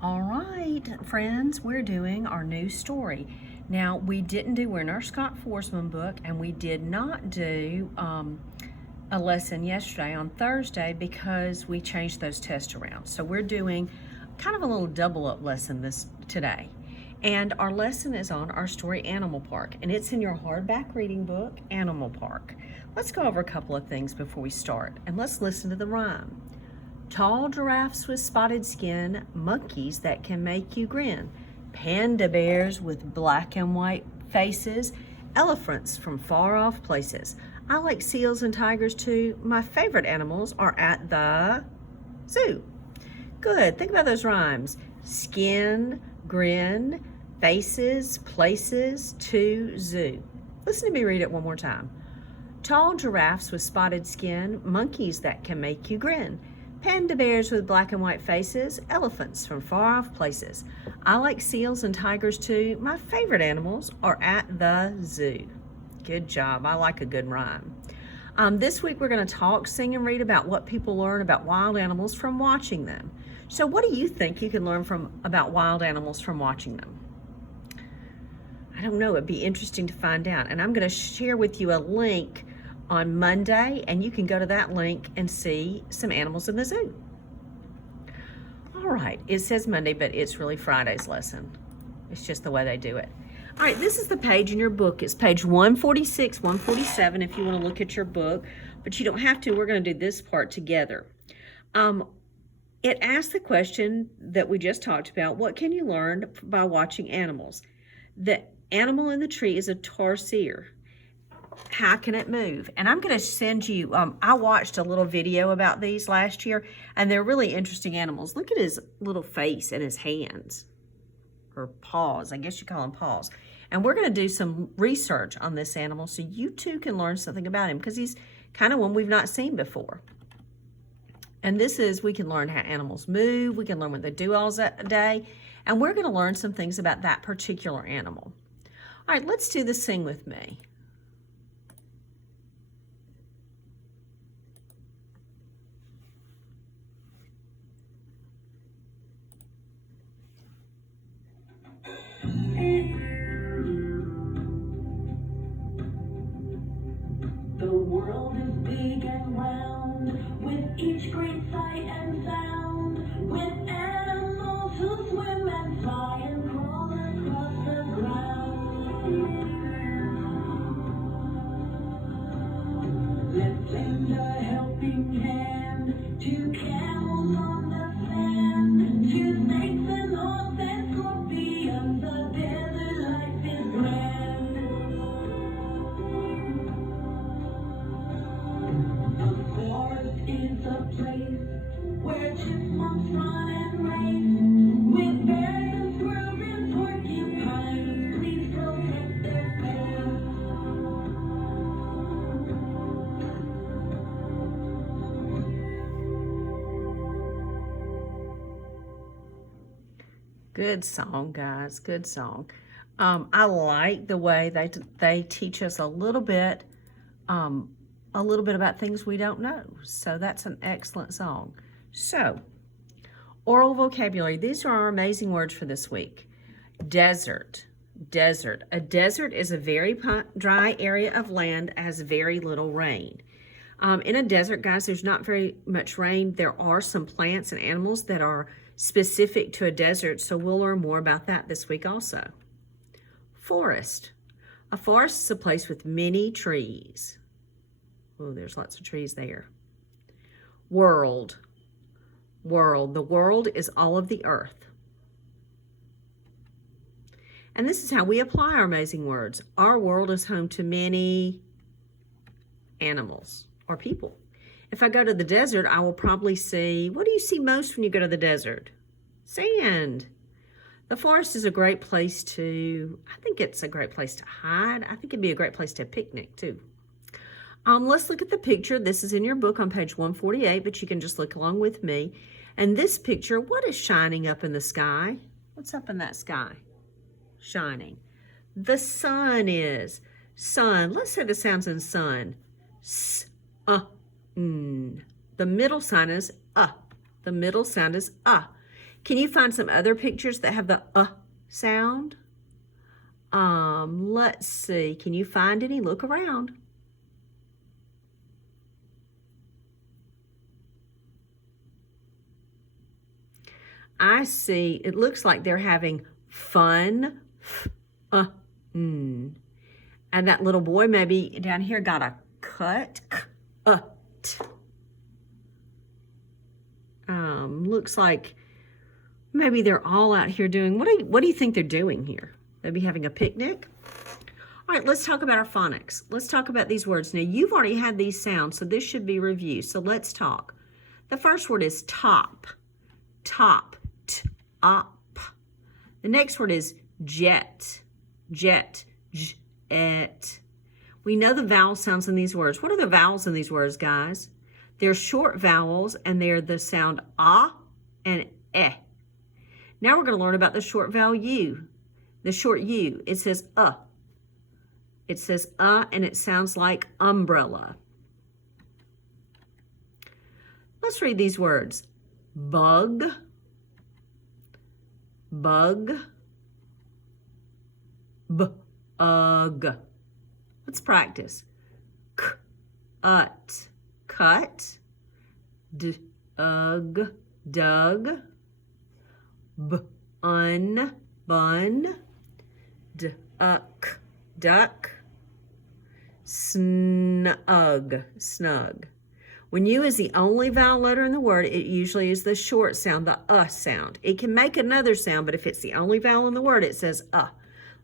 All right, friends, we're doing our new story. Now, we're in our Scott Forsman book, and we did not do a lesson yesterday on Thursday because we changed those tests around. So we're doing kind of a little double up lesson today. And our lesson is on our story Animal Park, and it's in your hardback reading book, Animal Park. Let's go over a couple of things before we start, and let's listen to the rhyme. Tall giraffes with spotted skin, monkeys that can make you grin, panda bears with black and white faces, elephants from far off places. I like seals and tigers too. My favorite animals are at the zoo. Good. Think about those rhymes. Skin, grin, faces, places, to zoo. Listen to me read it one more time. Tall giraffes with spotted skin, monkeys that can make you grin, panda bears with black and white faces, elephants from far off places. I like seals and tigers too. My favorite animals are at the zoo. Good job. I like a good rhyme. This week we're going to talk, sing, and read about what people learn about wild animals from watching them. So what do you think you can learn about wild animals from watching them? I don't know. It'd be interesting to find out. And I'm going to share with you a link on Monday, and you can go to that link and see some animals in the zoo. All right, it says Monday, but it's really Friday's lesson. It's just the way they do it. All right, this is the page in your book. It's page 146, 147 if you want to look at your book, but you don't have to. We're going to do this part together. It asks the question that we just talked about, what can you learn by watching animals? The animal in the tree is a tarsier. How can it move? And I'm going to send you, I watched a little video about these last year, and they're really interesting animals. Look at his little face and his hands, or paws. I guess you call them paws. And we're going to do some research on this animal so you too can learn something about him, because he's kind of one we've not seen before. And we can learn how animals move. We can learn what they do all day. And we're going to learn some things about that particular animal. All right, let's do the sing with me. The world is big and round, with each great sight and sound, with animals who swim and fly and crawl across the ground. Let's lend a helping hand to camels on the sand, to snakes and horses and scorpions. The desert life is grand. Is a place where chipmunks run and race, with bears and squirrels and porcupines. Please protect their space. Good song, guys. Good song. I like the way they teach us a little bit about things we don't know. So that's an excellent song. So, oral vocabulary. These are our amazing words for this week. Desert. Desert. A desert is a very dry area of land that has very little rain. In a desert, guys, there's not very much rain. There are some plants and animals that are specific to a desert, so we'll learn more about that this week also. Forest. A forest is a place with many trees. Oh, there's lots of trees there. World. World. The world is all of the earth. And this is how we apply our amazing words. Our world is home to many animals or people. If I go to the desert, I will probably see, what do you see most when you go to the desert? Sand. The forest is a great place I think it's a great place to hide. I think it'd be a great place to picnic too. Let's look at the picture. This is in your book on page 148, but you can just look along with me. And this picture, what is shining up in the sky? What's up in that sky? Shining. The sun is. Sun. Let's say the sounds in sun. S, The middle sound is The middle sound is Can you find some other pictures that have the sound? Let's see. Can you find any? Look around. I see. It looks like they're having fun. And that little boy maybe down here got a cut. Looks like maybe they're all out here doing, what do you think they're doing here? Maybe having a picnic? All right, let's talk about our phonics. Let's talk about these words. Now, you've already had these sounds, so this should be review. So let's talk. The first word is top. Top. T-op. The next word is jet. Jet. Jet. We know the vowel sounds in these words. What are the vowels in these words, guys? They're short vowels, and they're the sound ah and eh. Now we're going to learn about the short vowel U. The short U. It says It says and it sounds like umbrella. Let's read these words. Bug. Bug. Bug. Let's practice. Cut. Cut. Dug. Dug. Bun. Duck. Duck. Snug. Snug. When U is the only vowel letter in the word, it usually is the short sound, the sound. It can make another sound, but if it's the only vowel in the word, it says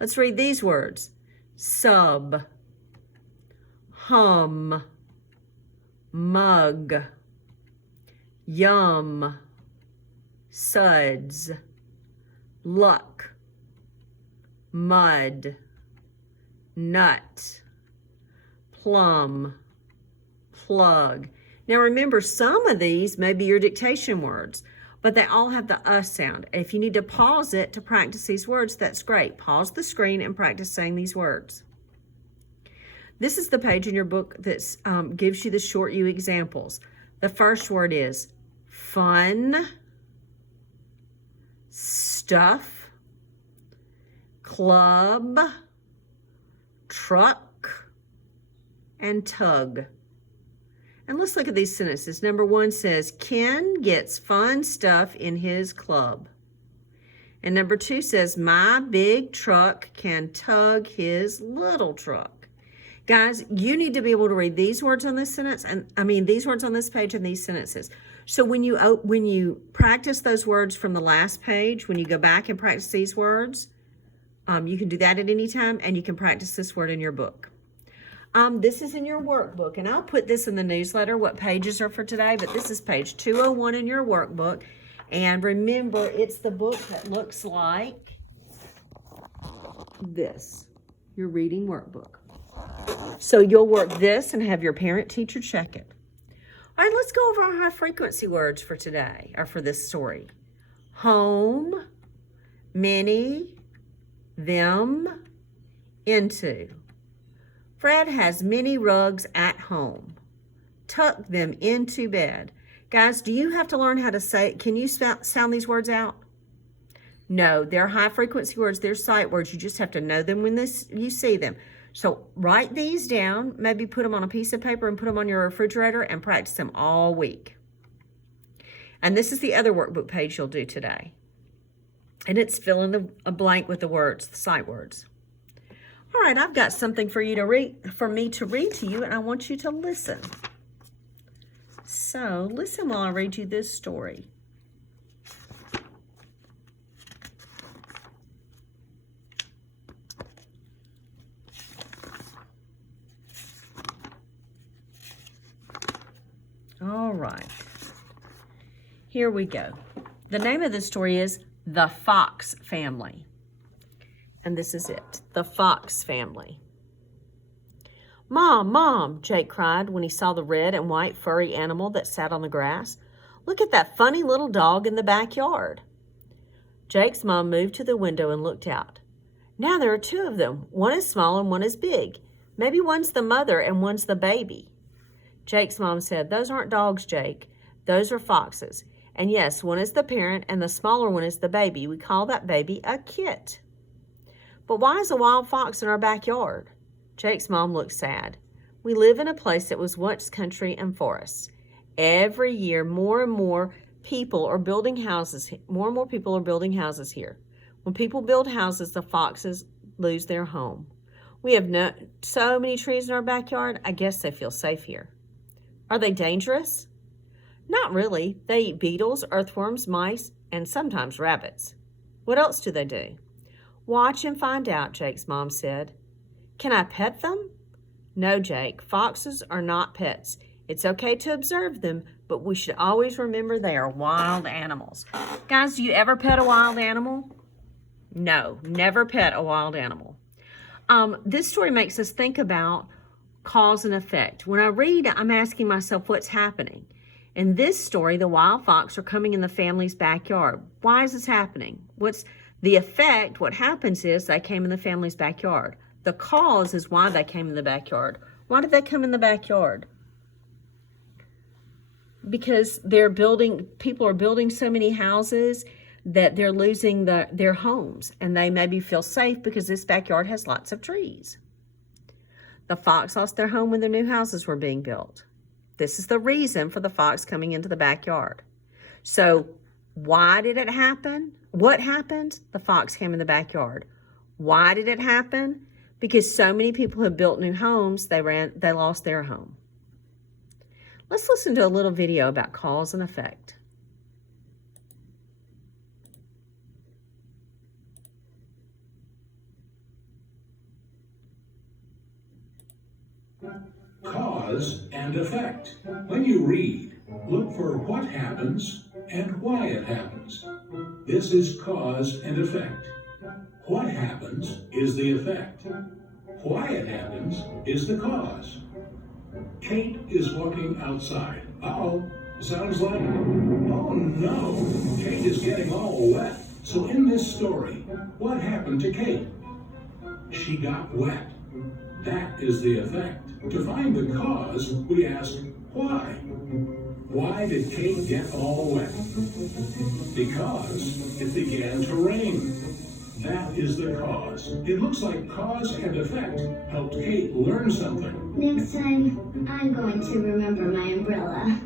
Let's read these words. Sub. Hum. Mug. Yum. Suds. Luck. Mud. Nut. Plum. Plug. Now remember, some of these may be your dictation words, but they all have the sound. And if you need to pause it to practice these words, that's great. Pause the screen and practice saying these words. This is the page in your book that gives you the short U examples. The first word is fun, stuff, club, truck, and tug. And let's look at these sentences. Number 1 says, Ken gets fun stuff in his club. And number 2 says, my big truck can tug his little truck. Guys, you need to be able to read these words on this sentence, these words on this page and these sentences. So when you practice those words from the last page, when you go back and practice these words, you can do that at any time, and you can practice this word in your book. This is in your workbook, and I'll put this in the newsletter, what pages are for today, but this is page 201 in your workbook. And remember, it's the book that looks like this, your reading workbook. So you'll work this and have your parent teacher check it. All right, let's go over our high frequency words for today, or for this story. Home, many, them, into. Fred has many rugs at home. Tuck them into bed. Guys, do you have to learn how to say, can you sound these words out? No, they're high frequency words. They're sight words. You just have to know them when you see them. So write these down, maybe put them on a piece of paper and put them on your refrigerator and practice them all week. And this is the other workbook page you'll do today. And it's fill in a blank with the words, the sight words. All right, I've got something for you to read, for me to read to you, and I want you to listen. So listen while I read you this story. All right, here we go. The name of the story is The Fox Family. And this is it, The Fox Family. Mom, Mom, Jake cried when he saw the red and white furry animal that sat on the grass. Look at that funny little dog in the backyard. Jake's mom moved to the window and looked out. Now there are 2 of them. One is small and one is big. Maybe one's the mother and one's the baby. Jake's mom said, those aren't dogs, Jake. Those are foxes. And yes, one is the parent and the smaller one is the baby. We call that baby a kit. But why is a wild fox in our backyard? Jake's mom looked sad. We live in a place that was once country and forests. Every year, more and more people are building houses. More and more people are building houses here. When people build houses, the foxes lose their home. We have so many trees in our backyard, I guess they feel safe here. Are they dangerous? Not really. They eat beetles, earthworms, mice, and sometimes rabbits. What else do they do? Watch and find out, Jake's mom said. Can I pet them? No, Jake, foxes are not pets. It's okay to observe them, but we should always remember they are wild animals. Guys, do you ever pet a wild animal? No, never pet a wild animal. This story makes us think about cause and effect. When I read, I'm asking myself what's happening. In this story, the wild fox are coming in the family's backyard. Why is this happening? What's the effect? What happens is they came in the family's backyard. The cause is why they came in the backyard. Why did they come in the backyard? Because people are building so many houses that they're losing their homes, and they maybe feel safe because this backyard has lots of trees. The fox lost their home when their new houses were being built. This is the reason for the fox coming into the backyard. So why did it happen? What happened? The fox came in the backyard. Why did it happen? Because so many people have built new homes, they lost their home. Let's listen to a little video about cause and effect. Cause and effect. When you read, look for what happens and why it happens. This is cause and effect. What happens is the effect. Why it happens is the cause. Kate is walking outside. Uh-oh, sounds like, oh no, Kate is getting all wet. So in this story, what happened to Kate? She got wet. That is the effect. To find the cause, we ask, why? Why did Kate get all wet? Because it began to rain. That is the cause. It looks like cause and effect helped Kate learn something. Next time, I'm going to remember my umbrella.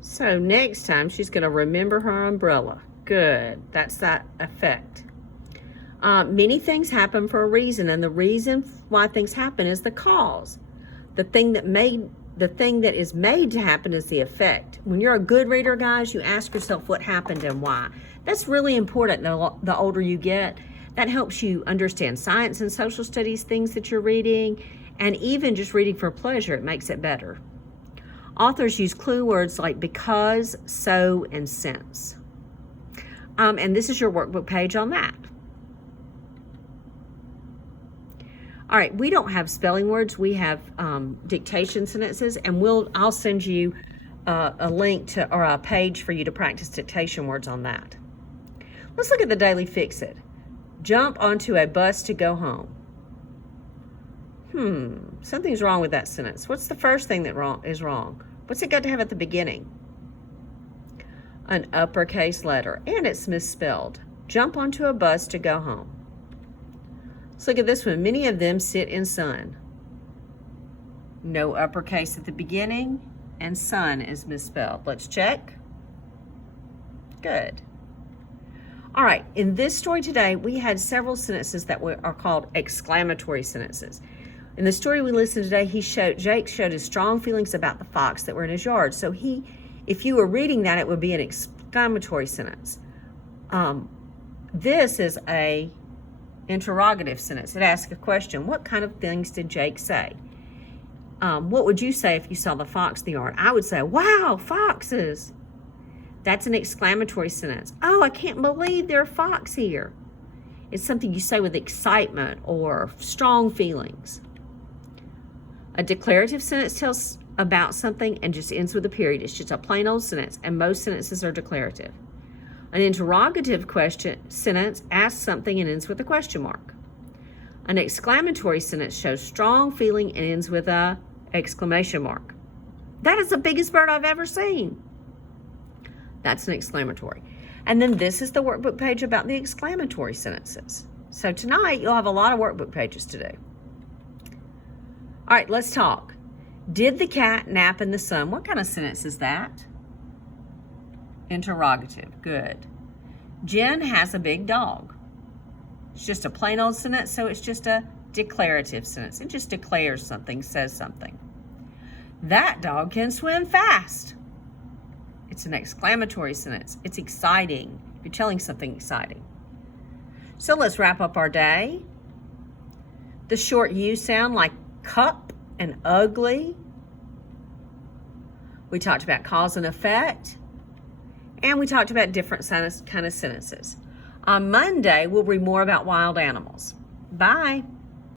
So next time, she's going to remember her umbrella. Good. That's that effect. Many things happen for a reason, and the reason why things happen is the cause. The thing that is made to happen is the effect. When you're a good reader, guys, you ask yourself what happened and why. That's really important the older you get. That helps you understand science and social studies, things that you're reading, and even just reading for pleasure, it makes it better. Authors use clue words like because, so, and since. And this is your workbook page on that. All right, we don't have spelling words. We have dictation sentences, and I'll send you a link to or a page for you to practice dictation words on that. Let's look at the daily fix-it. Jump onto a bus to go home. Something's wrong with that sentence. What's the first thing that is wrong? What's it got to have at the beginning? An uppercase letter, and it's misspelled. Jump onto a bus to go home. Let's look at this one. Many of them sit in sun. No uppercase at the beginning, and sun is misspelled. Let's check. Good. All right, in this story today, we had several sentences that are called exclamatory sentences. In the story we listened today, Jake showed his strong feelings about the fox that were in his yard. So if you were reading that, it would be an exclamatory sentence. This is a interrogative sentence. It asks a question. What kind of things did Jake say? What would you say if you saw the fox in the yard? I would say, wow, foxes. That's an exclamatory sentence. Oh, I can't believe there are fox here. It's something you say with excitement or strong feelings. A declarative sentence tells about something and just ends with a period. It's just a plain old sentence, and most sentences are declarative. An interrogative sentence asks something and ends with a question mark. An exclamatory sentence shows strong feeling and ends with a exclamation mark. That is the biggest bird I've ever seen. That's an exclamatory. And then this is the workbook page about the exclamatory sentences. So tonight you'll have a lot of workbook pages to do. All right, let's talk. Did the cat nap in the sun? What kind of sentence is that? Interrogative. Good. Jen has a big dog. It's just a plain old sentence, so it's just a declarative sentence. It just declares something, says something. That dog can swim fast. It's an exclamatory sentence. It's exciting. You're telling something exciting. So let's wrap up our day. The short U sound like cup and ugly. We talked about cause and effect. And we talked about different kind of sentences. On Monday, we'll read more about wild animals. Bye.